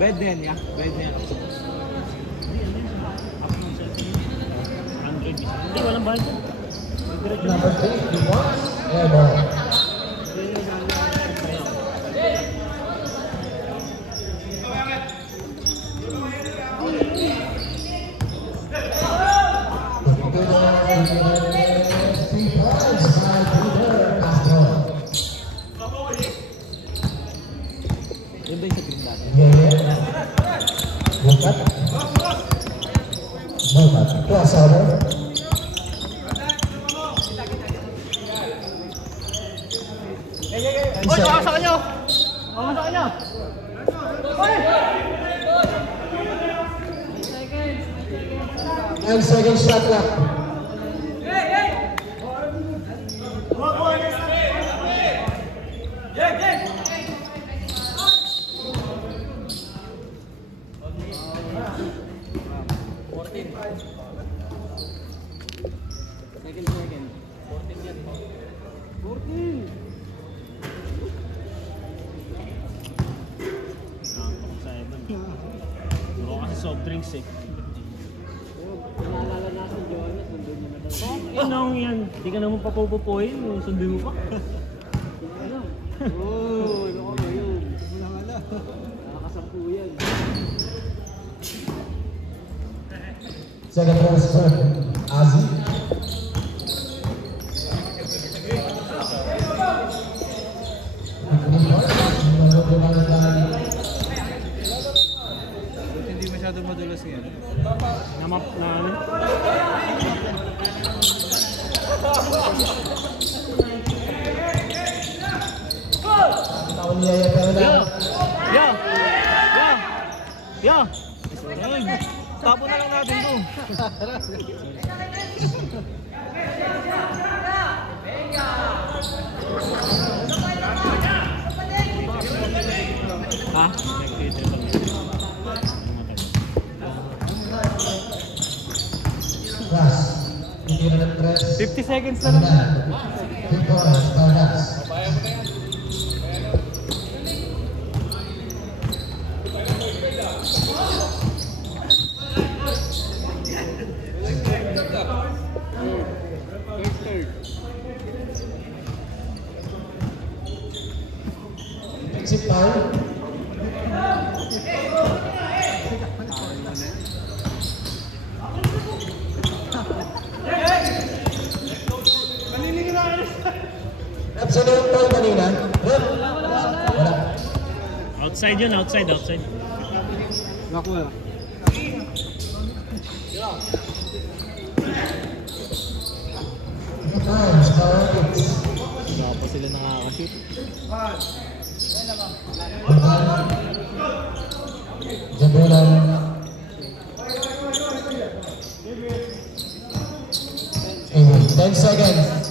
Bed din, ya. Bed din. Up ng cellphone. 100 isa. Hindi, walang bahal dyan. Diretso na. Number 3, Dimas. Airball. Yun ba yung sa green dati? Bukat. Bukat. Kuasado. Oy, baka sa kanya! Baka sa kanya! 9 seconds shot clock. Second. 14 yan. 14! Nakakapag sa Evan. Puro kasi soft drinks eh. Naalala natin, Joanna, sundin niya na daw. Ano yan? Hindi ka naman papupupuin. Sundin mo pa. Ano? Oo, ano ka ba yun? Nakakasampu yan. Second ball serve. Azi. Hindi masyado madulas yan. Namap na ano. Taon niya yung pero na. Yo! Yo! Ay, tapo na lang natin to. Ha? Nag-twitter kami. Ras. Hindi na ng-press. 50 seconds na lang. 3 points. Paulas. Exit foul. Absolute foul kanina. Rep. Wala. Outside yun, outside. Naku na. 3 points. Power hits. Wala pa sila nakakashoot. Jabulan. 10 seconds.